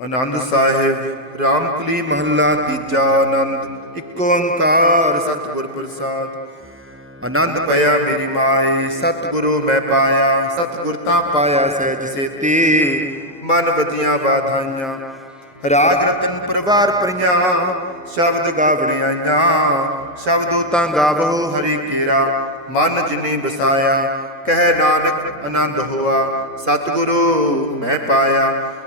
ਆਨੰਦ ਸਾਹਿਬ, ਰਾਮਕਲੀ ਮਹੱਲਾ, ਤੀਜਾ ਆਨੰਦ, ਇੱਕ ਓੰਕਾਰ ਸਤਿਗੁਰ ਪ੍ਰਸਾਦ। ਆਨੰਦ ਪਾਇਆ ਮੇਰੀ ਮਾਏ, ਸਤਿਗੁਰੂ ਮੈਂ ਪਾਇਆ, ਸਤਿਗੁਰ ਤਾਂ ਪਾਇਆ ਸਹਿਜ ਸੇਤੀ। ਮਨ ਵਧੀਆਂ ਬਾਧਾਈਆਂ ਰਾਗ ਰਤਨ ਪਰਿਵਾਰ ਪਰੀਆਂ, ਸ਼ਬਦ ਗਾਵਣੇ ਆਈਆਂ। ਸ਼ਬਦੋ ਤਾਂ ਗਾਵੋ ਹਰੀ ਕੀਰਾ, ਮਨ ਜਿਨੇ ਵਸਾਇਆ, ਕਹਿ ਨਾਨਕ ਆਨੰਦ ਹੋਆ, ਸਤਿਗੁਰੂ ਮੈਂ ਪਾਇਆ।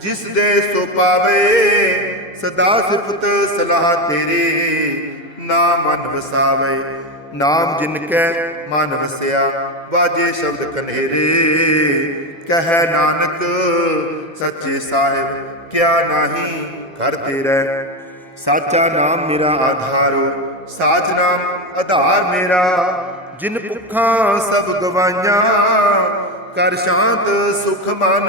ਜਿਸ ਦੇ ਸੋ ਪਾਵੇ, ਸਦਾ ਸਿਫਤ ਸਲਾਹ ਤੇਰੀ ਨਾਮ ਮਨ ਵਸਾਵੇ। ਨਾਮ ਜਿਨ ਕੈ, ਮਨ ਵਸਿਆ ਬਾਜੇ ਸ਼ਬਦ ਕਨੇਰੇ। ਕਹੈ ਨਾਨਕ, ਸੱਚੇ ਸਾਹਿਬ, ਕਿਆ ਨਾਹੀ ਕਰਤੇ ਰਹਿ। ਸਾਚਾ ਨਾਮ ਮੇਰਾ ਆਧਾਰੋ, ਸਾਚ ਨਾਮ ਆਧਾਰ ਮੇਰਾ। ਜਿਨ ਭੁੱਖਾਂ ਸਭ ਗਵਾਈਆਂ, ਕਰ ਸ਼ਾਂਤ ਸੁਖ ਮਨ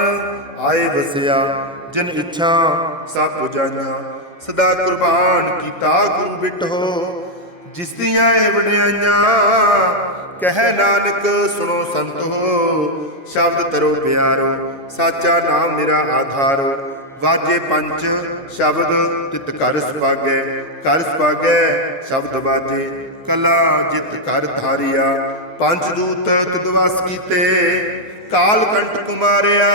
ਆਏ ਵਸਿਆ, ਜਿਨ ਇੱਛਾ ਸਭ ਪੁਜਾਈਆਂ ਸਦਾ ਕੁਰਬਾਨ ਕੀਤਾ ਗੁਰੂ ਬਿਟੋ ਜਿਸ ਦੀਆਂ ਇਹ ਵਡਿਆਈਆਂ, ਕਹਿ ਨਾਨਕ ਸੁਣੋ ਸੰਤੋ। ਸ਼ਬਦ ਤਰੋ ਪਿਆਰੋ, ਸਾਚਾ ਨਾਮ ਮੇਰਾ ਆਧਾਰੋ। ਵਾਜੇ ਪੰਜ ਸ਼ਬਦ ਤਿਤ ਕਰ ਸੁਭਾਗੈ। ਕਰ ਸੁਭਾਗੈ, ਸ਼ਬਦ ਵਾਜੇ। ਕਲਾ ਜਿਤ ਕਰ ਧਾਰਿਆ। ਪੰਜ ਦੂਤ ਤਦਵਾਸ ਕੀਤੇ। ਕਾਲ ਕੰਟ ਕੁਮਾਰਿਆ।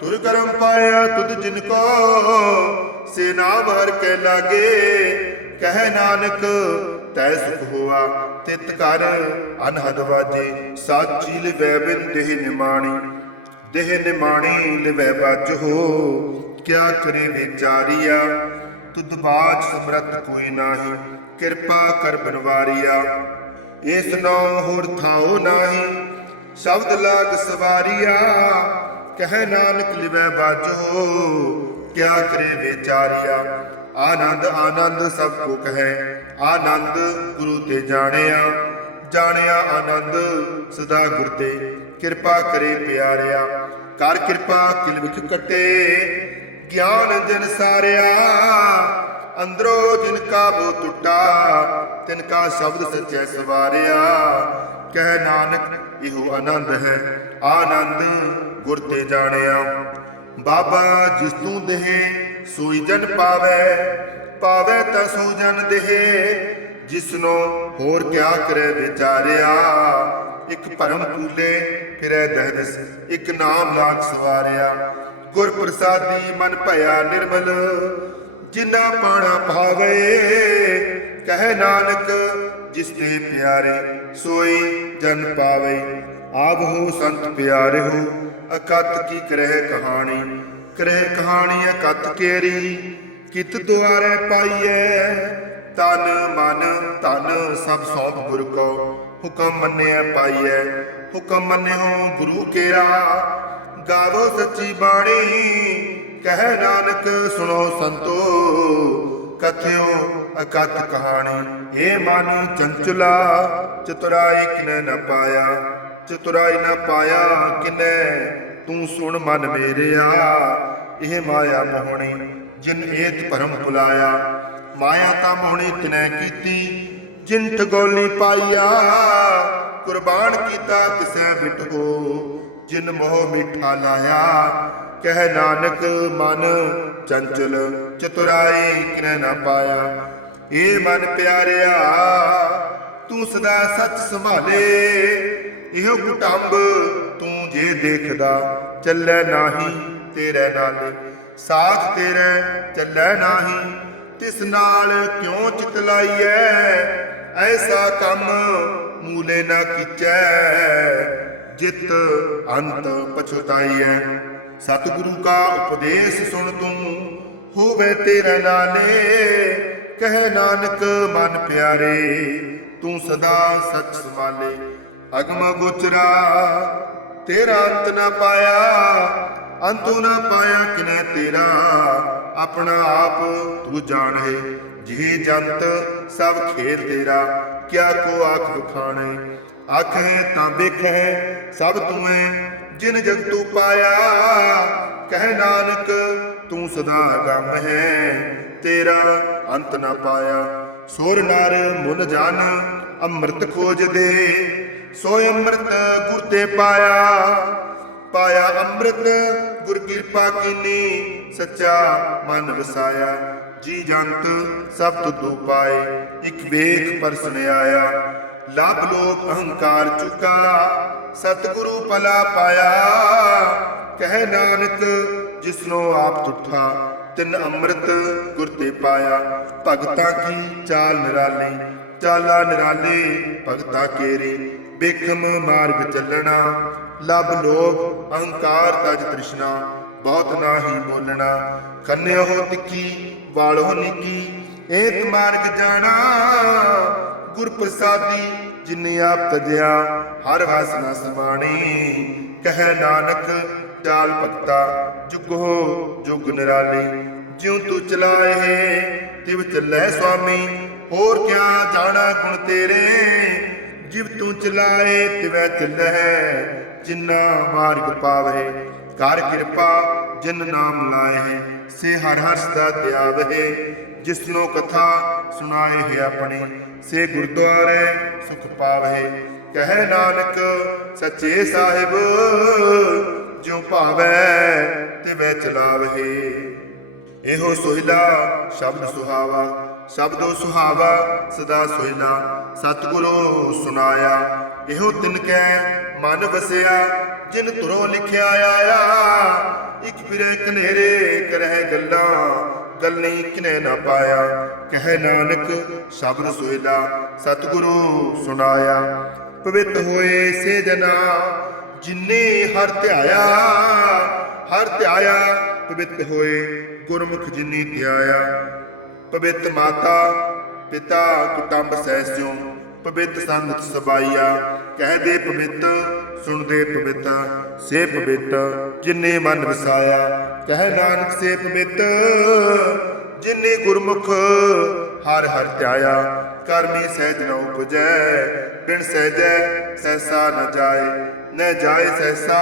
ਤੁਰ ਕਰਮ ਪਾਇਆ ਤੁਧ ਜਿਨ ਕੋ ਸੇ ਨਾਮ ਕੇ ਲਾਗੇ। ਕਹਿ ਨਾਨਕ, ਤੈ ਸੁਖ ਹੋਆ, ਤਿਤ ਕਰ ਅਨਹਦ ਵਾਜੇ। ਸਾਚੀ ਲਿਵੈ ਬਿਨ ਦੇਹ ਨਿਮਾਣੀ ਦੇਹ ਨਿਮਾਣੀ ਲਿਵੈ ਬਾਜ ਹੋ। ਕਿਆ ਕਰੇ ਵਿਚਾਰੀਆ, ਤੁਧ ਬਾਜ ਸਮਰਤ ਕੋਈ ਨਾਹੀ, ਕਿਰਪਾ ਕਰ ਬਨਵਾਰੀਆ। ਇਸ ਨੋ ਹੋਰ ਥਾਉ ਨਾਹੀ, ਸ਼ਬਦ ਲਾਗ ਸਵਾਰੀਆ ਕਹਿ ਨਾਨਕ ਲਿਵੈ ਬਾਜੋ, ਕਿਆ ਕਰੇ ਵਿਚਾਰੀਆ? ਆਨੰਦ ਆਨੰਦ ਸਭ ਕੋ ਕਹੈ। ਆਨੰਦ ਗੁਰੂ ਤੇ ਜਾਣਿਆ। ਜਾਣਿਆ ਆਨੰਦ ਸਦਾ ਗੁਰ ਤੇ। ਕਿਰਪਾ ਕਰੇ ਪਿਆਰਿਆ। ਕਰ ਕਿਰਪਾ, ਕਿਲ ਵਿਖ ਕਟੇ। ਗਿਆਨ ਜਨ ਸਾਰਿਆ। ਅੰਦਰੋ ਜਿਨ ਕਾ ਟੁੱਟਾ, ਤਿਨ ਕਾ ਸ਼ਬਦ ਸੱਚੇ ਸਵਾਰਿਆ। ਕਹਿ ਨਾਨਕ, ਇਹੋ ਆਨੰਦ ਹੈ। ਆਨੰਦ ਗੁਰ ਤੇ ਜਾਣਿਆ। ਬਾਬਾ ਜਿਸ ਤੂੰ ਦੇਹ, ਸੋਈ ਜਨ ਪਾਵੇ ਪਾਵੇ ਤਾਂ ਸੋ ਜਨ ਦੇਹ। ਜਿਸਨੋ ਹੋਰ ਕਿਆ ਕਰੇ ਵਿਚਾਰਿਆ। ਇੱਕ ਭਰਮ ਪੂਲੇ ਫਿਰੈ ਦਹਦਸ, ਇੱਕ ਨਾਮ ਲਾਗ ਸਵਾਰਿਆ। ਗੁਰ ਪ੍ਰਸਾਦੀ ਮਨ ਭਇਆ ਨਿਰਮਲ, ਜਿਨਾ ਪਾਣਾ ਭਾਵੇ, ਕਹਿ ਨਾਨਕ, ਜਿਸ ਦੇ ਪਿਆਰੇ ਸੋਈ ਜਨ ਪਾਵੇ। ਆਪ ਹੋ ਸੰਤ ਪਿਆਰੇ ਹੋ ਅਕਤ ਕੀ ਕਰਹਿ ਕਹਾਣੀ ਕਰਹਿ ਕਹਾਣੀ ਅਕਤ ਕੇਰੀ, ਕਿਤ ਦੁਆਰੇ ਪਾਈਐ? ਤਨ ਮਨ ਧਨ ਸਭ ਸੌਂਪ ਗੁਰ ਕੋ ਹੁਕਮ ਮੰਨਿਆ ਪਾਈਐ, ਹੁਕਮ ਮੰਨਿਓ ਗੁਰੂ ਕੇਰਾ। ਗਾਵੋ ਸੱਚੀ ਬਾਣੀ, ਕਹਿ ਨਾਨਕ ਸੁਣੋ ਸੰਤੋ। ਕਥਿਓ ਅਕਤ ਕਹਾਣੀ, ਏ ਮਨ ਚੰਚਲਾ, ਚਤੁਰਾਈ ਕਿਨੇ ਨ ਪਾਇਆ, ਚਤੁਰਾਈ ਨ ਪਾਇਆ ਕਿਨੇ? ਤੂੰ ਸੁਣ ਮਨ ਮੇਰਿਆ। ਇਹ ਮਾਇਆ ਮੋਹਣੀ, ਜਿਨ ਏਤ ਭਰਮ ਭੁਲਾਇਆ। ਮਾਇਆ ਤਾਂ ਮੋਹਣੀ ਤਿਨੈ ਕੀਤੀ, ਜਿਨ ਠਗੋਲੀ ਪਾਈਆ। ਕੁਰਬਾਨ ਕੀਤਾ ਤਿਸੈ ਬਿਟੋ ਜਿਨ ਮੋਹ ਮਿੱਠਾ ਲਾਇਆ। ਕਹਿ ਨਾਨਕ, ਮਨ ਚੰਚਲ ਚਤੁਰਾਈ ਕਿਨੈ ਨਾ ਪਾਇਆ। ਏ ਮਨ ਪਿਆਰਿਆ, ਤੂੰ ਸਦਾ ਸੱਚ ਸੰਭਾਲੇ। ਇਹੋ ਗੁਟੰਬ ਤੂੰ ਜੇ ਦੇਖਦਾ, ਚੱਲੈ ਨਾਹੀ ਤੇਰੇ ਨਾਲ। ਸਾਥ ਤੇਰੇ, ਚੱਲੈ ਨਾਹੀ, ਤਿਸ ਨਾਲ ਕਿਉ ਚਿਤ ਲਾਈਐ ਐਸਾ ਕੰਮ ਮੂਲੇ ਨਾ ਕੀਚੈ। ਜਿਤ ਅੰਤ ਪਛਤਾਈਐ। ਸਤਿਗੁਰੂ ਕਾ ਉਪਦੇਸ਼ ਸੁਣ ਤੂੰ, ਹੋਵੇ ਤੇਰਾ ਨਾਲੇ। ਕਹਿ ਨਾਨਕ, ਮਨ ਪਿਆਰੇ, ਤੂੰ ਸਦਾ ਸੱਚ ਸੰਭਾਲੇ। ਅਗਮ ਗੋਚਰਾ ਤੇਰਾ ਅੰਤ ਨਾ ਪਾਇਆ, ਅੰਤੁ ਨਾ ਪਾਇਆ ਕਿਨੇ ਤੇਰਾ। ਆਪਣਾ ਆਪ ਤੂੰ ਜਾਣੈ ਜੀ ਜੰਤ ਸਭ ਖੇਲ ਤੇਰਾ, ਕਿਆ ਕੋ ਆਖ ਬਖਾਣੇ ਆਖੇ ਤਾਂ ਵੇਖੈ, ਸਭ ਤੂੰ ਹੈ ਜਿਨ ਜਗ ਤੂੰ ਪਾਇਆ। ਕਹਿ ਨਾਨਕ, ਤੂੰ ਸਦਾ ਗਮ ਹੈ, ਤੇਰਾ ਅੰਤ ਨਾ ਪਾਇਆ। ਸੁਰ ਨਰ ਮੁਨ ਜਾਨ ਅੰਮ੍ਰਿਤ ਖੋਜਦੇ ਸੋ ਅੰਮ੍ਰਿਤ ਗੁਰ ਤੇ ਪਾਇਆ। ਪਾਇਆ ਅੰਮ੍ਰਿਤ, ਗੁਰ ਕਿਰਪਾ ਕੀਨੀ, ਸੱਚਾ ਮਨ ਵਸਾਇਆ। ਜੀ ਜੰਤ ਸਭ ਤੁਧੂ ਪਾਏ, ਇਕ ਵੇਖ ਪਰਸਨ ਆਇਆ। ਲਭ ਲੋਕ ਅਹੰਕਾਰ ਚੁਕਾ, ਸਤਿਗੁਰੂ ਭਲਾ ਪਾਇਆ। ਕਹਿ ਨਾਨਕ, ਜਿਸਨੋ ਆਪ ਤੁਠਾ, ਤਿਨ ਅੰਮ੍ਰਿਤ ਗੁਰ ਤੇ ਪਾਇਆ। ਭਗਤਾਂ ਕੀ ਚਾਲ ਨਿਰਾਲੀ ਚਾਲਾ ਨਿਰਾਲੇ, ਭਗਤਾ ਕੇਰੇ ਬੇਖਮ ਮਾਰਗ ਚੱਲਣਾ, ਲਬ ਲੋਭ, ਅਹੰਕਾਰ ਤਜ ਤ੍ਰਿਸ਼ਨਾ, ਬਹੁਤ ਨਾਹੀ ਬੋਲਣਾ ਕੰਨਿਓ ਤਿੱਖੀ ਵਾਲੋ ਨਿੱਕੀ ਏਤ ਮਾਰਗ ਜਾਣਾ, ਗੁਰ ਪ੍ਰਸਾਦੀ ਜਿਨੇ ਆਪ ਤਜਿਆ, ਹਰ ਵਸ ਸਮਾਣੀ, ਕਹਿ ਨਾਨਕ, ਚਾਲ ਭਗਤਾ, ਜੁਗ ਹੋ ਜੁਗ ਨਿਰਾਲੇ, ਜਿਉ ਤੂੰ ਚਲਾਏ ਤਿਵ ਚੱਲੇ ਸੁਆਮੀ ਹੋਰ ਕਿਆ ਜਾਣਾ ਗੁਣ ਤੇਰੇ? ਜਿਵ ਤੂੰ ਚਲਾਏ ਤਿਵੈ ਚੱਲੈ ਜਿਨਾ ਮਾਰਗ ਪਾਵੇ। ਕਰ ਕਿਰਪਾ ਜਿਨ ਨਾਮ ਲਾਏ ਸੇ ਹਰ ਹਰ ਸਦਾ ਧਿਆਵੇ ਜਿਸਨੋ ਕਥਾ ਸੁਣਾਏ ਹੈ ਆਪਣੀ, ਸੇ ਗੁਰਦੁਆਰੇ ਸੁਖ ਪਾਵੇ। ਕਹਿ ਨਾਨਕ, ਸੱਚੇ ਸਾਹਿਬ, ਜਿਉ ਭਾਵੈ ਤਿਵੈ ਚਲਾਵੇ। ਇਹੋ ਸੋਹਿਲਾ ਸ਼ਬਦ ਸੁਹਾਵਾ ਸ਼ਬਦੋ ਸੁਹਾਵਾ ਸਦਾ ਸੋਹਿਲਾ, ਸਤਿਗੁਰੂ ਸੁਨਾਇਆ ਇਹੋ ਤਿਨ ਕੈ ਮਨ ਵਸਿਆ, ਜਿਨ ਤੁਰੋ ਲਿਖਿਆ ਆਇਆ। ਇਕ ਫਿਰੇ ਕਨੇਰੇ ਕਰਹਿ ਗੱਲਾਂ, ਗੱਲ ਨਹੀਂ ਕਿਨੇ ਨਾ ਪਾਇਆ। ਕਹਿ ਨਾਨਕ ਸ਼ਬਦ ਸੋਇਲਾ ਸਤਿਗੁਰੂ ਸੁਨਾਇਆ ਪਵਿੱਤ ਹੋਏ ਸੇ ਜਨਾ ਜਿਨੇ ਹਰ ਧਿਆਇਆ ਹਰ ਧਿਆਇਆ, ਪਵਿੱਤ ਹੋਏ ਗੁਰਮੁਖ ਜਿਨੀ ਧਿਆਇਆ। ਪਵਿੱਤ ਮਾਤਾ, ਪਿਤਾ ਕੁਟੰਬ ਸਹਿਸਿਓ ਪਵਿੱਤ ਸੰਗਤ ਸਬਾਈਆ। ਕਹਦੇ ਪਵਿੱਤ ਸੁਣਦੇ ਪਵਿੱਤ, ਸੇ ਪਵਿੱਤ, ਜਿਨੇ ਮਨ ਵਸਾਇਆ। ਕਹਿ ਨਾਨਕ ਸੇ ਪਵਿੱਤ, ਜਿਨੇ ਗੁਰਮੁਖ ਹਰ ਹਰ ਧਿਆਇਆ। ਕਰਮੀ ਸਹਿਜ ਨ ਉਪਜੈ, ਬਿਨ ਸਹਿਜੈ ਸਹਿਸਾ ਨ ਜਾਏ। ਨ ਜਾਏ ਸਹਿਸਾ,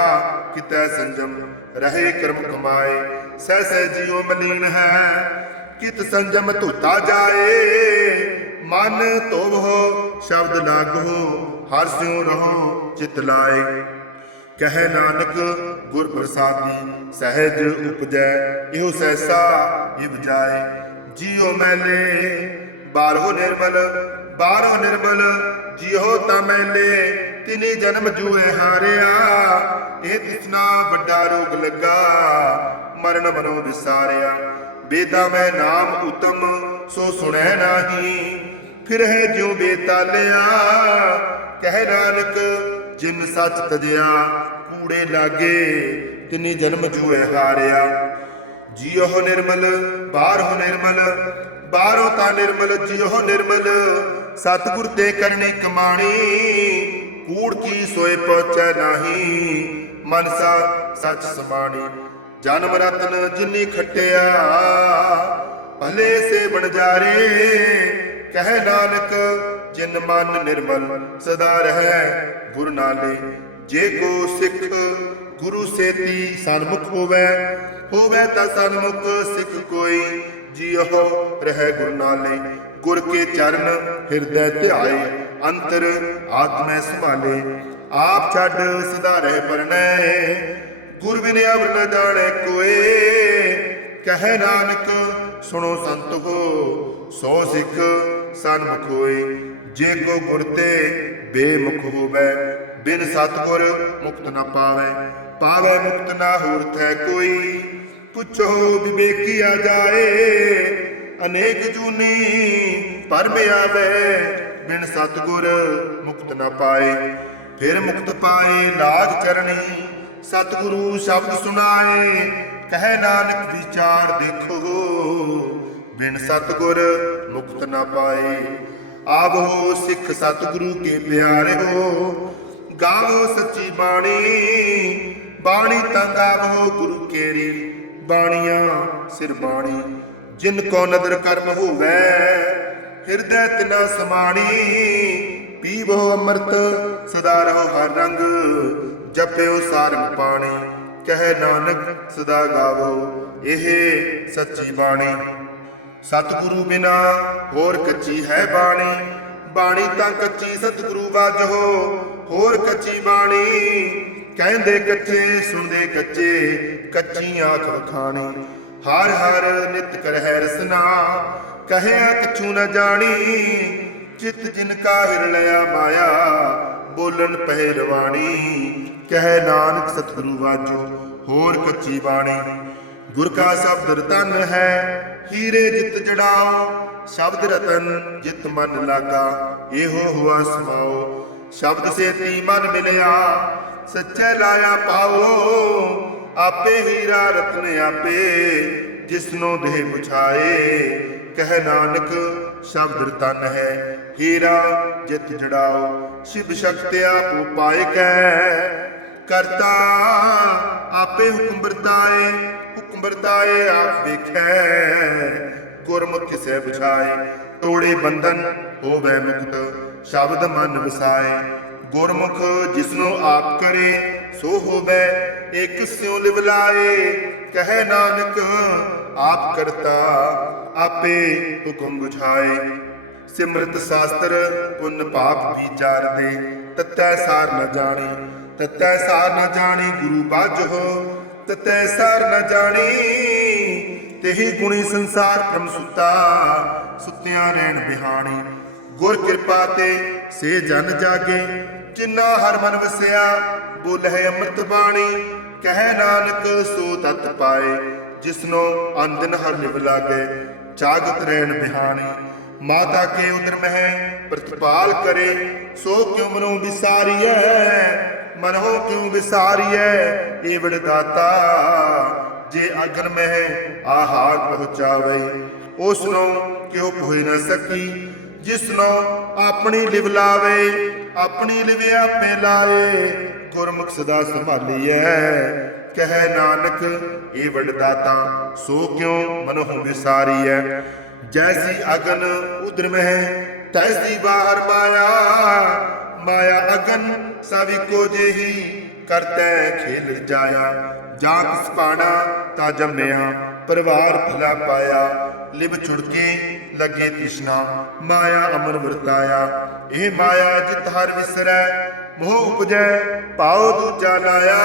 ਕਿਤੈ ਸੰਜਮ, ਰਹੇ ਕਰਮ ਕਮਾਏ। ਸਹਿ ਸਹਿ ਜੀਉ ਮਲੀਨ ਹੈ ਕਿਤ ਸੰਜਮ ਧੁੱਤਾ ਜਾਏ। ਮਨ ਧੋਵੋ, ਸ਼ਬਦ ਲਾਗੋ ਹਰ ਸਿਉ ਰਹੋ, ਚਿਤ ਲਾਏ। ਕਹਿ ਨਾਨਕ, ਗੁਰ ਪ੍ਰਸਾਦੀ, ਸਹਿਜ ਉਪਜੈ, ਇਹੋ ਸਹਿਸਾ ਇਵ ਜਾਏ। ਜੀਉ ਮੈਲੇ ਬਾਹਰੋ ਨਿਰਮਲ ਬਾਹਰੋ ਨਿਰਮਲ, ਜੀਉ ਤਾਂ ਮੈਲੇ। ਤਿਨੀ ਜਨਮ ਜੂਏ ਹਾਰਿਆ, ਇਹ ਤਿਸਨਾ ਵੱਡਾ ਰੋਗ ਲੱਗਾ। ਮਰਨ ਮਨੋ ਵਿਸਾਰਿਆ। ਬੇਦਾ ਮੈਂ ਨਾਮ ਉਤਮ, ਸੋ ਸੁਣੈ ਨਾਹੀ। ਫਿਰ ਹੈ ਜਿਉ ਬੇਤਾਲਿਆ, ਕਹਿ ਨਾਨਕ, ਜਿਨ ਸੱਚ ਤਜਿਆ ਕੂੜੇ ਲਾਗੇ, ਤਿਨੀ ਜਨਮ ਜੂਏ ਹਾਰਿਆ। ਜੀਉ ਨਿਰਮਲ ਬਾਹਰੋ ਨਿਰਮਲ ਬਾਹਰੋਂ ਤਾਂ ਨਿਰਮਲ ਜੀਉ ਨਿਰਮਲ, ਸਤਿਗੁਰ ਤੇ ਕਰਨੀ ਕਮਾਣੀ, ਕੂੜ ਕੀ ਸੋਏ ਪਹੁੰਚੈ ਨਾਹੀ, ਮਨਸਾ ਸੱਚ ਸਮਾਣੀ। ਜਨਮ ਰਤਨ ਜਿਨੀ ਖਟਿਆ, ਭਲੇ ਸੇ ਬਣ ਕਹਿ ਨਾਨਕ, ਜਿਨ ਮਨ ਨਿਰਮਲ ਸਦਾ ਰਹਿ। ਗੁਰ ਨਾਲੇ ਜੇ ਕੋ ਸਿੱਖ ਗੁਰੂ ਸੇਤੀ ਸਨਮੁਖ ਹੋਵੇ ਹੋਵੇ ਤਾਂ ਸਨਮੁਖ ਸਿੱਖ ਕੋਈ ਜੀਉ ਰਹਿ ਗੁਰ ਨਾਲੇ ਗੁਰ ਕੇ ਚਰਨ ਹਿਰਦੈ ਧਿਆਏ, ਅੰਤਰ ਆਤਮੈ ਸੰਭਾਲੇ। ਆਪ ਛੱਡ ਸਦਾ ਰਹਿ ਪਰਣੈ ਗੁਰ ਬਿਨ ਅਵਰ ਨ ਜਾਣੈ ਕੋਏ। ਕਹਿ ਨਾਨਕ, ਸੁਣੋ ਸੰਤ ਕੋ ਸੋ ਸਿੱਖ ਸਨਮੁਖ ਹੋਏ ਜੇ ਕੋ ਗੁਰ ਤੇ ਬੇਮੁਖ ਹੋਵੇ, ਬਿਨ ਸਤਗੁਰ ਮੁਕਤ ਨ ਪਾਵੇ। ਪਾਵੇ ਮੁਕਤ ਨਾ ਹੋਰ ਥੈ ਕੋਈ। ਪੁੱਛੋ ਵਿਵੇਕੀਆ ਜਾਏ, ਅਨੇਕ ਜੂਨੀ ਪਰਮ ਆਵੇ। ਬਿਨ ਸਤਗੁਰ ਮੁਕਤ ਨਾ ਪਾਏ, ਫਿਰ ਮੁਕਤ ਪਾਏ ਲਾਗ ਕਰਨੀ ਸਤਿਗੁਰੂ ਸ਼ਬਦ ਸੁਣਾਏ, ਕਹਿ ਨਾਨਕ ਵਿਚਾਰ ਦੇਖੋ। ਬਿਨ ਸਤਿਗੁਰ ਮੁਕਤ ਨਾ ਪਾਏ, ਆਵੋ ਸਿੱਖ ਸਤਿਗੁਰੂ ਕੇ ਪਿਆਰੇ ਹੋ। ਗਾਵੋ ਸੱਚੀ ਬਾਣੀ ਬਾਣੀ ਤਾਂ ਗਾਵੋ ਗੁਰੂ ਕੇਰੀ ਬਾਣੀਆਂ, ਸਿਰ ਬਾਣੀ। ਜਿਨ ਕੋ ਨਦਰ ਕਰਮ ਹੋਵੇ, ਹਿਰਦੈ ਤਿਨਾ ਸਮਾਣੀ, ਪੀਵੋ ਅੰਮ੍ਰਿਤ, ਸਦਾ ਰਹੋ ਹਰ ਰੰਗ। ਜਪਿਓ ਸਾਰੰਗ ਪਾਣੀ, ਕਹਿ ਨਾਨਕ ਸਦਾ ਗਾਵੋ, ਇਹ ਸੱਚੀ ਬਾਣੀ। ਸਤਿਗੁਰੂ ਬਿਨਾ ਹੋਰ ਕੱਚੀ ਹੈ ਬਾਣੀ ਬਾਣੀ ਤਾਂ ਕੱਚੀ ਸਤਿਗੁਰੂ ਵਾਜੋ, ਹੋਰ ਕੱਚੀ ਬਾਣੀ। ਕਹਿੰਦੇ ਕੱਚੇ, ਸੁਣਦੇ ਕੱਚੇ ਕੱਚੀ ਆਖ ਵਖਾਣੀ ਹਰ ਹਰ ਨਿਤ ਕਰਹਿ ਰਸਨਾ ਕਹਿਆ ਕਛੂ ਨਾ ਜਾਣੀ। ਚਿਤ ਜਿਨ ਕਾ ਹਿਰਲਿਆ ਮਾਇਆ, ਬੋਲਣ ਪਹਿਲਵਾਣੀ ਕਹਿ ਨਾਨਕ ਸਤਿਗੁਰੂ ਵਾਜੋ, ਹੋਰ ਕੱਚੀ ਬਾਣੀ। ਗੁਰ ਕਾ ਸ਼ਬਦ ਰਤਨ ਹੈ, ਹੀਰੇ ਜਿਤ ਜੜਾਓ, ਸ਼ਬਦ ਰਤਨ ਜਿਤ ਮਨ ਲਾਗਾ, ਇਹੋ ਹੁਆ ਸਮਾਓ। ਸ਼ਬਦ ਸੇਤੀ ਮਨ ਮਿਲਿਆ, ਸੱਚੇ ਲਾਇਆ ਪਾਓ। ਆਪੇ ਹੀਰਾ ਰਤਨ ਆਪੇ, ਜਿਸਨੋ ਦੇਹ ਪੁਛਾਏ। ਕਹਿ ਨਾਨਕ, ਸ਼ਬਦ ਰਤਨ ਹੈ, ਹੀਰਾ ਜਿਤ ਜੜਾਓ। ਸ਼ਿਵ ਸ਼ਕਤਿ ਆਪ ਉਪਾਇ ਕੈ ਕਰਤਾ, ਆਪੇ ਹੁਕਮ ਵਰਤਾਏ ਹੁਕਮ ਵਰਤਾਏ ਆਪ ਵੇਖੈ, ਗੁਰਮੁਖ ਕਿਸੈ 부ਝਾਏ ਤੋੜੇ ਬੰਧਨ ਹੋਵੇ ਮੁਕਤ, ਸ਼ਬਦ ਮਨ ਵਸਾਏ। ਗੁਰਮੁਖ ਜਿਸਨੂੰ ਆਪ ਕਰੇ, ਸੋ ਹੋਵੇ ਇਕ ਸਿਉ ਲਿਵਲਾਏ ਕਹੈ ਨਾਨਕ, ਆਪ ਕਰਤਾ, ਆਪੇ ਹੁਕਮ 부ਝਾਏ ਸਿਮਰਤ ਸ਼ਾਸਤਰ ਪੁੰਨ ਪਾਪ ਵਿਚਾਰ ਦੇ ਤਤੈ ਸਾਰ ਨ ਜਾਣੇ। ਤਤੈ ਸਾਰ ਨ ਜਾਣੀ ਗੁਰੂ ਬਾਝੋ, ਤਤੈ ਸਾਰ ਨ ਜਾਣੀ ਤੇਹੀ ਗੁਣੀ ਸੰਸਾਰ ਭ੍ਰਮ ਸੁਤਾ, ਸੁਤਿਆਂ ਰਹਿਣ ਬਿਹਾਣੀ। ਗੁਰ ਕਿਰਪਾ ਤੇ ਸੇ ਜਨ ਜਾਗੇ, ਜਿਨ੍ਹਾਂ ਹਰ ਮਨ ਵਸਿਆ ਬੋਲੇ ਅੰਮ੍ਰਿਤ ਬਾਣੀ। ਕਹਿ ਨਾਨਕ ਸੋ ਤਤ ਪਾਏ, ਜਿਸਨੋ ਅੰਦਨ ਹਰ ਲਿਵ ਲਾਗੇ, ਜਾਗਤ ਰਹਿਣ ਬਿਹਾਣੀ। ਮਾਤਾ ਕੇ ਉਦਰ ਮਹਿ ਪ੍ਰਤਪਾਲ ਕਰੇ, ਸੋ ਕਿਉ ਮਨੋਂ ਵਿਸਾਰੀਐ ਮਨੋ ਕਿਉ ਵਿਸਾਰੀਐ? ਏ ਦਾਤਾ ਜੇ ਅਗਨ ਮਹਿ ਆਹਾਰ ਪਹੁੰਚਾਵੇ ਉਸ ਨੂੰ ਕਿਉ ਭੋਇ ਨਾ ਸਕੀ? ਜਿਸ ਨੂੰ ਆਪਣੀ ਲਿਵ ਲਾਵੇ, ਆਪਣੀ ਲਿਵ ਆਪੇ ਲਾਏ, ਗੁਰਮੁਖ ਸਦਾ ਸੰਭਾਲੀਐ। ਕਹਿ ਨਾਨਕ ਏ ਵਡ ਦਾਤਾ ਸੋ ਕਿਉ ਮਨਹੁ ਵਿਸਾਰੀਐ? ਜੈਸੀ ਅਗਨ ਉਦਰ ਮਹਿ, ਤੈਸੀ ਬਾਹਰ ਮਾਇਆ ਮਾਇਆ ਅਗਨ ਸਭੀ ਕੋ ਜਿਹੀ ਕਰਤੈ ਖੇਲ ਜਾਇਆ। ਜਾਂ ਕਿਸ ਪਾਣਾ ਜੰਮਿਆ, ਪਰਿਵਾਰ ਭਲਾ ਪਾਇਆ। ਲਿਵ ਛੁੜਕੇ ਲੱਗੇ ਤ੍ਰਿਸ਼ਨਾ, ਮਾਇਆ ਅਮਰ ਵਰਤਾਇਆ। ਇਹ ਮਾਇਆ ਜਿਤ ਹਰ ਵਿਸਰੈ, ਮੋਹ ਉਪਜੈ ਪਾਉ ਦੂਜਾ ਲਾਇਆ।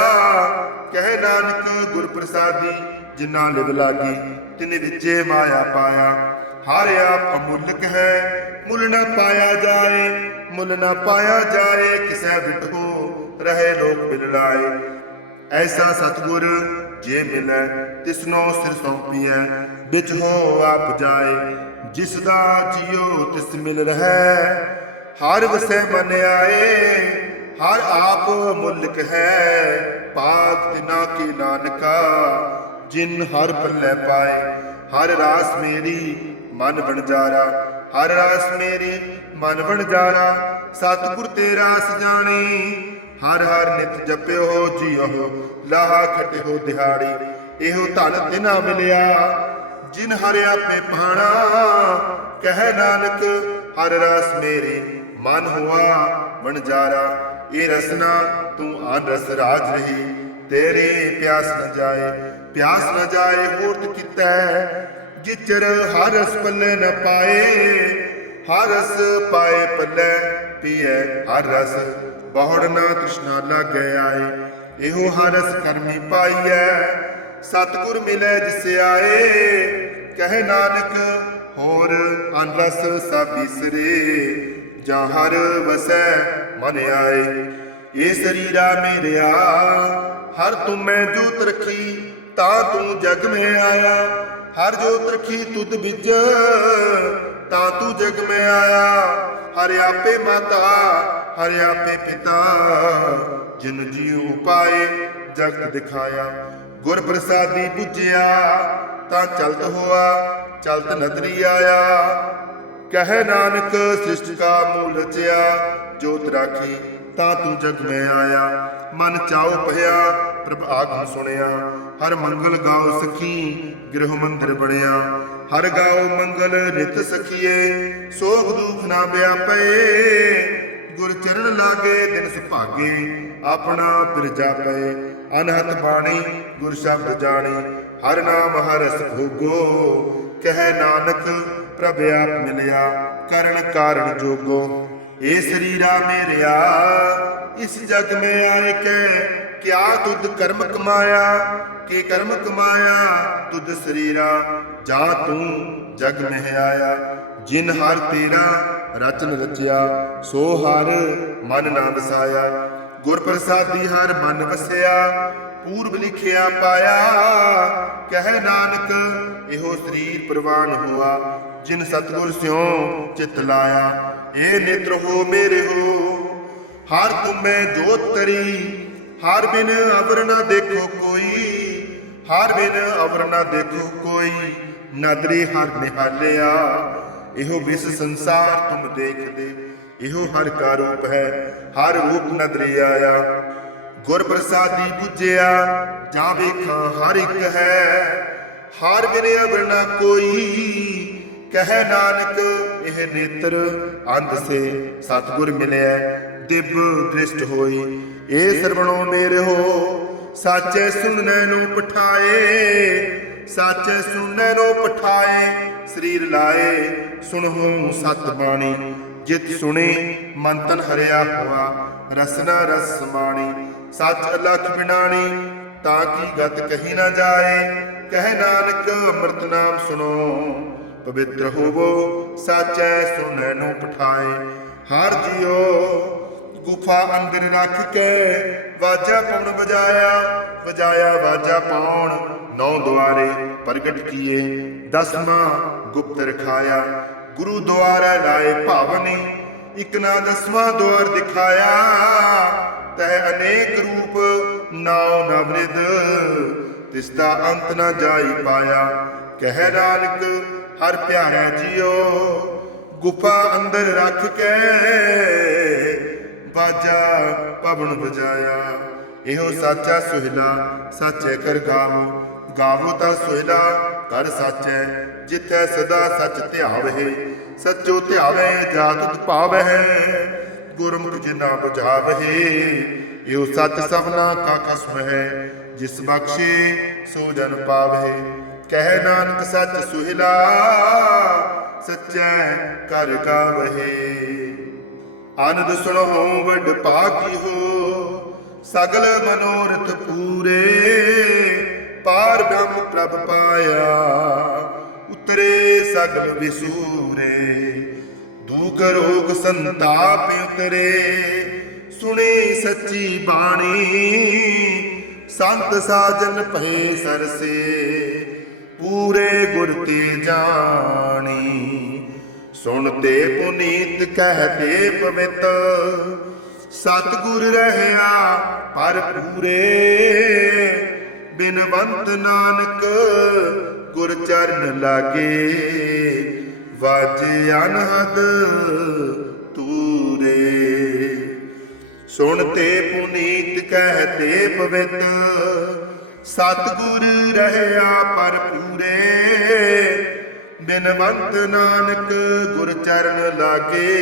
ਕਹਿ ਨਾਨਕ ਗੁਰ ਪ੍ਰਸਾਦੀ ਜਿਨ੍ਹਾਂ ਲਿਵ ਲਾਗੀ, ਤਿਨ ਵਿੱਚੇ ਮਾਇਆ ਪਾਇਆ। ਹਰ ਆਪ ਅਮੁੱਲਕ ਹੈ। ਮੁੱਲ ਨਾ ਪਾਇਆ ਜਾਏ, ਮੁੱਲ ਨਾ ਪਾਇਆ ਜਾਏ, ਕਿਸੈ ਬਿਟੋ ਰਹੇ ਲੋਕ ਬਿਨ ਲਾਏ। ਐਸਾ ਸਤਗੁਰ ਜੇ ਮਿਲੈ, ਤਿਸਨੋ ਸਿਰ ਸੌਂਪੀਐ, ਵਿੱਚ ਹੋ ਆਪ ਜਾਏ। ਜਿਸ ਦਾ ਜਿਉ ਤਿਸ ਮਿਲ ਰਹੈ, ਹਰ ਵਸੈ ਮਨ ਆਏ, ਹਰ ਆਪ ਮੁਲਕ ਹੈ। ਪਾਕ ਤਿਨਾ ਕੀ ਨਾਨਕਾ, ਜਿਨ ਹਰ ਪੱਲੇ ਪਾਏ, ਹਰ ਰਾਸ ਮੇਰੀ ਮਨ ਵਣਜਾਰਾ ਹਰ ਰਸ ਮੇਰੀ ਮਨ ਵਣਜਾਰਾ ਸਤਿਗੁਰ ਤੇਰਾ ਰਾਸ ਹਰ ਹਰ ਨਿਤ ਜਪਿਓ, ਜੀਓ, ਲਾਹਾ ਖਟਿਓ ਦਿਹਾੜੀ, ਇਹੋ ਧਨ ਤਿਨਾ ਮਿਲਿਆ, ਜਿਨ ਹਰਿ ਆਪੇ ਪਾਣਾ। ਕਹਿ ਨਾਨਕ, ਹਰ ਰਸ ਮੇਰੇ ਮਨ ਹੁਆ ਵਣਜਾਰਾ ਇਹ ਰਸਨਾ ਤੂੰ ਆਨ ਰਸ ਰਾਜ ਰਹੀ। ਤੇਰੇ ਪਿਆਸ ਨ ਜਾਏ, ਪਿਆਸ ਨ ਜਾਏ, ਮੂਰਤ ਕੀਤਾ। ਜਿਚਰ ਹਰ ਰਸ ਪੱਲੇ ਨ ਪਾਏ ਹਰ ਪਾਏ ਪੱਲੇ ਪੀਏ ਹਰ ਰਸ ਬਹੁੜ ਨਾ ਤ੍ਰਿਸ਼ਨਾ ਲਾਗੇ ਆਏ, ਇਹੋ ਹਰ ਕਰਮੀ ਪਾਈਐ। ਸਤਿਗੁਰ ਮਿਲੇ ਜਿਸ ਆਏ, ਕਹਿ ਨਾਨਕ ਹੋਰ ਅਨਰਸ ਸਭ ਬਿਸਰੇ ਜਾਂ ਹਰ ਵਸੈ ਮਨ ਆਏ, ਇਹ ਸਰੀਰਾ ਮੇਰਿਆ। ਹਰ ਤੂੰ ਮੈਂ ਜੋਤ ਰਖੀ, ਤਾਂ ਤੂੰ ਜਗ ਮੈਂ ਆਇਆ। ਹਰ ਜੋਤ ਰਖੀ ਤੁਧ ਵਿੱਚ, ਤਾਂ ਤੂੰ ਜਗ ਮੈਂ ਆਇਆ। ਹਰ ਆਪੇ ਮਾਤਾ, ਹਰ ਆਪੇ ਪਿਤਾ, ਜਿਨ ਜੀਉ ਪਾਏ, ਜਗਤ ਦਿਖਾਇਆ। ਗੁਰ ਪ੍ਰਸਾਦੀ ਪੁੱਜਿਆ, ਤਾਂ ਚਲਤ ਹੋਆ, ਚਲਤ ਨਦਰੀ ਆਇਆ। ਕਹਿ ਨਾਨਕ ਸ੍ਰਿਸ਼ਟ ਕਾ ਮੂਲ ਰਚਿਆ, ਜੋਤ ਰਾਖੀ। ਤਾ ਤੂੰ ਜਗ ਮੈਂ ਆਇਆ। ਮਨ ਚਾਉ ਭਇਆ, ਪ੍ਰਭ ਆਗਮ ਸੁਣਿਆ। ਹਰ ਮੰਗਲ ਗਾਓ ਸਖੀ, ਗ੍ਰਹ ਮੰਦਰ ਬਣਿਆ। ਹਰ ਗਾਉ ਮੰਗਲ ਨਿਤ ਸਖੀਏ, ਸੋਗ ਦੁਖ ਨਾ ਵਿਆਪੇ ਗੁਰ ਚਰਨ ਲਾਗੇ ਦਿਨ ਸੁਭਾਗੇ, ਆਪਣਾ ਬਿਰਜਾ ਪਏ ਅਨਹਤ ਬਾਣੀ, ਗੁਰ ਸ਼ਬਦ ਜਾਣੀ। ਹਰ ਨਾਮ, ਹਰ ਰਸ ਭੋਗੋ। ਕਹਿ ਨਾਨਕ, ਪ੍ਰਭ ਆਪ ਮਿਲਿਆ। ਕਰਨ ਕਾਰਨ ਜੋਗੋ। ਏ ਸਰੀਰਾ ਮੇਰਿਆ ਇਸ ਜਗ ਮੈਂ ਆਏ ਕੇ, ਕਿਆ ਤੁਧ ਕਰਮ ਕਮਾਇਆ? ਕੀ ਕਰਮ ਕਮਾਇਆ? ਤੁਧ ਸਰੀਰਾ ਜਾ ਤੂੰ ਜਗ ਮਹਿ ਆਇਆ। ਜਿਨ ਹਰ ਤੇਰਾ ਰਚਨ ਰਚਿਆ, ਸੋ ਹਰ ਮਨ ਨਾ ਵਸਾਇਆ। ਗੁਰ ਪ੍ਰਸਾਦੀ ਹਰ ਮਨ ਵਸਿਆ, ਪੂਰਬ ਲਿਖਿਆ ਪਾਇਆ। ਕਹਿ ਨਾਨਕ, ਇਹੋ ਸਰੀਰ ਪ੍ਰਵਾਨ ਹੁਆ, ਜਿਨ ਸਤਗੁਰ ਸਿਉ ਚਿਤ ਲਾਇਆ। ਏ ਨੇਤਰ ਹੋ ਮੇਰੇ ਹੋ। ਹਰ ਤੁਮੇ ਜੋਤ ਹਰ ਬਿਨ ਅਵਰ ਨਾ ਦੇਖੋ ਕੋਈ। ਹਰ ਬਿਨ ਅਵਰ ਨਾ ਦੇਖੋ ਕੋਈ। ਨਦਰੀ ਹਰ ਨਿਹਾਲਿਆ। ਇਹੋ ਵਿਸ ਸੰਸਾਰ ਤੁਮ ਦੇਖਦੇ। ਇਹੋ ਹਰ ਕਾ ਰੂਪ ਹੈ, ਹਰ ਰੂਪ ਨਦਰੀ ਆਇਆ। ਗੁਰ ਪ੍ਰਸਾਦੀ 부ਝਿਆ ਜਾਂ ਵੇਖਾਂ ਹਰ ਇੱਕ ਹੈ। ਹਾਰ ਬਿਨ ਅਵਰ ਨਾ ਕੋਈ। ਕਹਿ ਨਾਨਕ ਇਹ ਨੇਤਰ ਅੰਧ ਸੇ ਸਤਗੁਰ ਮਿਲਿਆ ਦਿਵ ਦ੍ਰਿਸ਼ਟ ਹੋਈ। ਏ ਸਰਵਣੋ ਮੇਰੇ ਹੋ, ਸਾਚੇ ਸੁਣਨੇ ਨੂੰ ਪਠਾਏ। ਸਾਚੇ ਸੁਣਨੇ ਨੂੰ ਪਠਾਏ, ਸਰੀਰ ਲਾਏ, ਸੁਣਹੁ ਸਤ ਬਾਣੀ ਜਿਤ ਸੁਣੀ ਮਨ ਤਨ ਹਰਿਆ ਹੋਆ, ਰਸਨਾ ਰਸ ਸਮਾਣੀ। ਸੱਚ ਅਲਖ ਬਿਨਾਣੀ, ਤਾਂ ਕੀ ਗਤ ਕਹੀ ਨਾ ਜਾਏ। ਕਹਿ ਨਾਨਕ ਅੰਮ੍ਰਿਤ ਨਾਮ ਸੁਣੋ, ਪਵਿੱਤਰ ਹੋਵੋ ਸਾਚੈ ਸੁਣੈ ਨੂੰ ਪਠਾਏ। ਹਰ ਜਿਉ ਗੁਫਾ ਅੰਦਰ ਰੱਖ ਕੇ ਵਾਜਾ ਪਉਣ ਵਜਾਇਆ। ਵਜਾਇਆ ਵਾਜਾ ਪਾਉਣ, ਨੌ ਦੁਆਰੇ ਪ੍ਰਗਟ ਕੀਏ। ਦਸਵਾਂ ਗੁਪਤ ਰਖਾਇਆ, ਗੁਰੂ ਦੁਆਰਾ ਲਾਏ ਭਾਵਨੀ। ਇਕ ਨਾ ਦਸਵਾਂ ਦੁਆਰ ਦਿਖਾਇਆ, ਤੈ ਅਨੇਕ ਰੂਪ ਨਾਉ ਨਵਰਿਦ। ਤਿਸ ਦਾ ਅੰਤ ਨਾ ਜਾਈ ਪਾਇਆ, ਕਹਿ ਨਾਨਕ ਹਰ ਪਿਆਰਾ ਜੀਓ ਗੁਫਾ ਅੰਦਰ ਰੱਖ ਕੇ ਬਾਜਾ ਪਵਨ ਵਜਾਇਆ। ਇਹੋ ਸਾਚਾ ਸੁਹਿਲਾ ਸਾਚੇ ਕਰ ਗਾਵੋ ਗਾਵੋ ਤਾਂ ਸੁਹਿਲਾ ਕਰ ਸਾਚੈ, ਜਿੱਥੈ ਸਦਾ ਸਚ ਧਿਆਵੇ, ਸੱਚੋ ਧਿਆਵੇ ਜਾ ਤੁਧ ਗੁਰਮੁਖ ਜਿਨਾ ਬੁਝਾਵਹਿ ਇਹੋ ਸੱਚ ਸਭਨਾ ਕਾ ਕਸਮ ਹੈ ਜਿਸ ਬਖਸ਼ੇ ਸੋ ਜਨ ਪਾਵੇ। ਕਹਿ ਨਾਨਕ ਸੱਚ ਸੁਹਿਲਾ, ਸੱਚੈ ਕਰ ਗਾਵਹਿ। ਆਨੰਦ ਸੁਣੋ, ਵੱਡ ਭਾਗੀ ਹੋ, ਸਗਲ ਮਨੋਰਥ ਪੂਰੇ। ਪਾਰ ਬ੍ਰਹਮ ਪ੍ਰਭ ਪਾਇਆ, ਉਤਰੇ ਸਗਲ ਵਿਸੂਰੇ। ਦੁਖ ਰੋਗ ਸੰਤਾਪ ਉਤਰੇ, ਸੁਣੀ ਸੱਚੀ ਬਾਣੀ। ਸੰਤ ਸਾਜਨ ਭਏ ਸਰਸੇ। ਪੂਰੇ ਗੁਰ ਤੇ ਜਾਣੀ। ਸੁਣਤੇ ਪੁਨੀਤ ਕਹਤੇ ਪਵਿੱਤ, ਸਤਿਗੁਰ ਰਹਿਆ ਪਰ ਪੂਰੇ। ਬਿਨਵੰਤ ਨਾਨਕ ਗੁਰ ਚਰਨ ਲਾਗੇ, ਵਾਜੇ ਅਨਹਦ ਤੂਰੇ। ਸੁਣਤੇ ਪੁਨੀਤ ਕਹਤੇ ਪਵਿੱਤ ਸਤਗੁਰ ਰਹਿਆ ਪਰ ਪੂਰੇ। ਬਿਨਵੰਤ ਨਾਨਕ ਗੁਰ ਚਰਨ ਲਾਗੇ,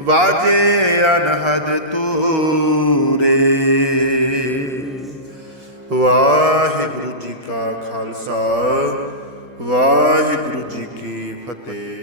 ਵਾਜੇ ਅਨਹਦ ਤੂਰੇ। ਵਾਹਿਗੁਰੂ ਜੀ ਕਾ ਖਾਲਸਾ, ਵਾਹਿਗੁਰੂ ਜੀ ਕੀ ਫਤਿਹ।